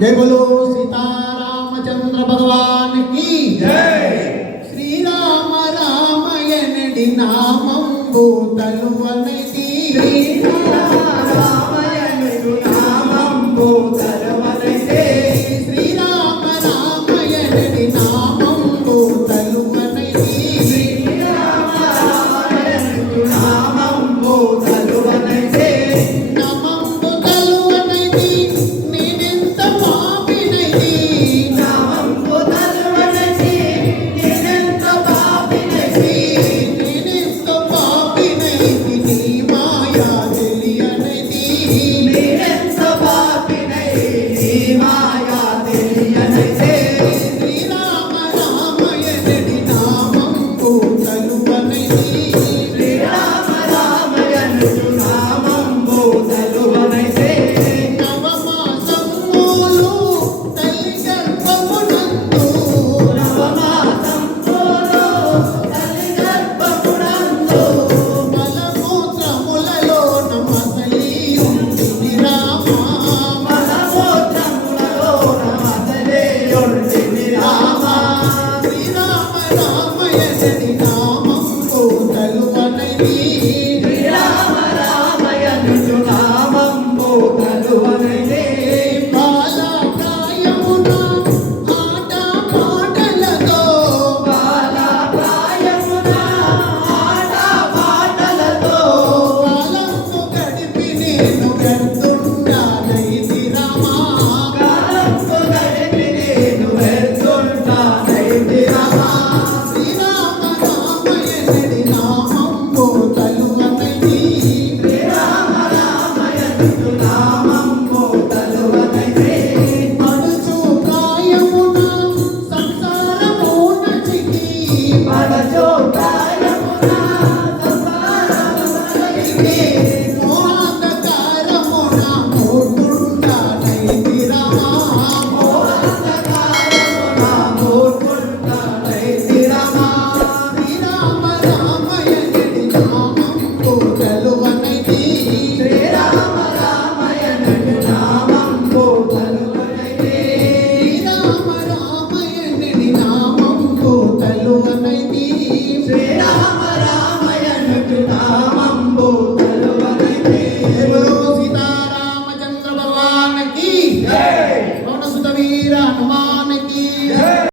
జై బలో Sitaramachandra భగవాన్కి Srirama రామయనడి నామంబు తలువనది Srirama Let's go. రణసుత Veera హనుమానికి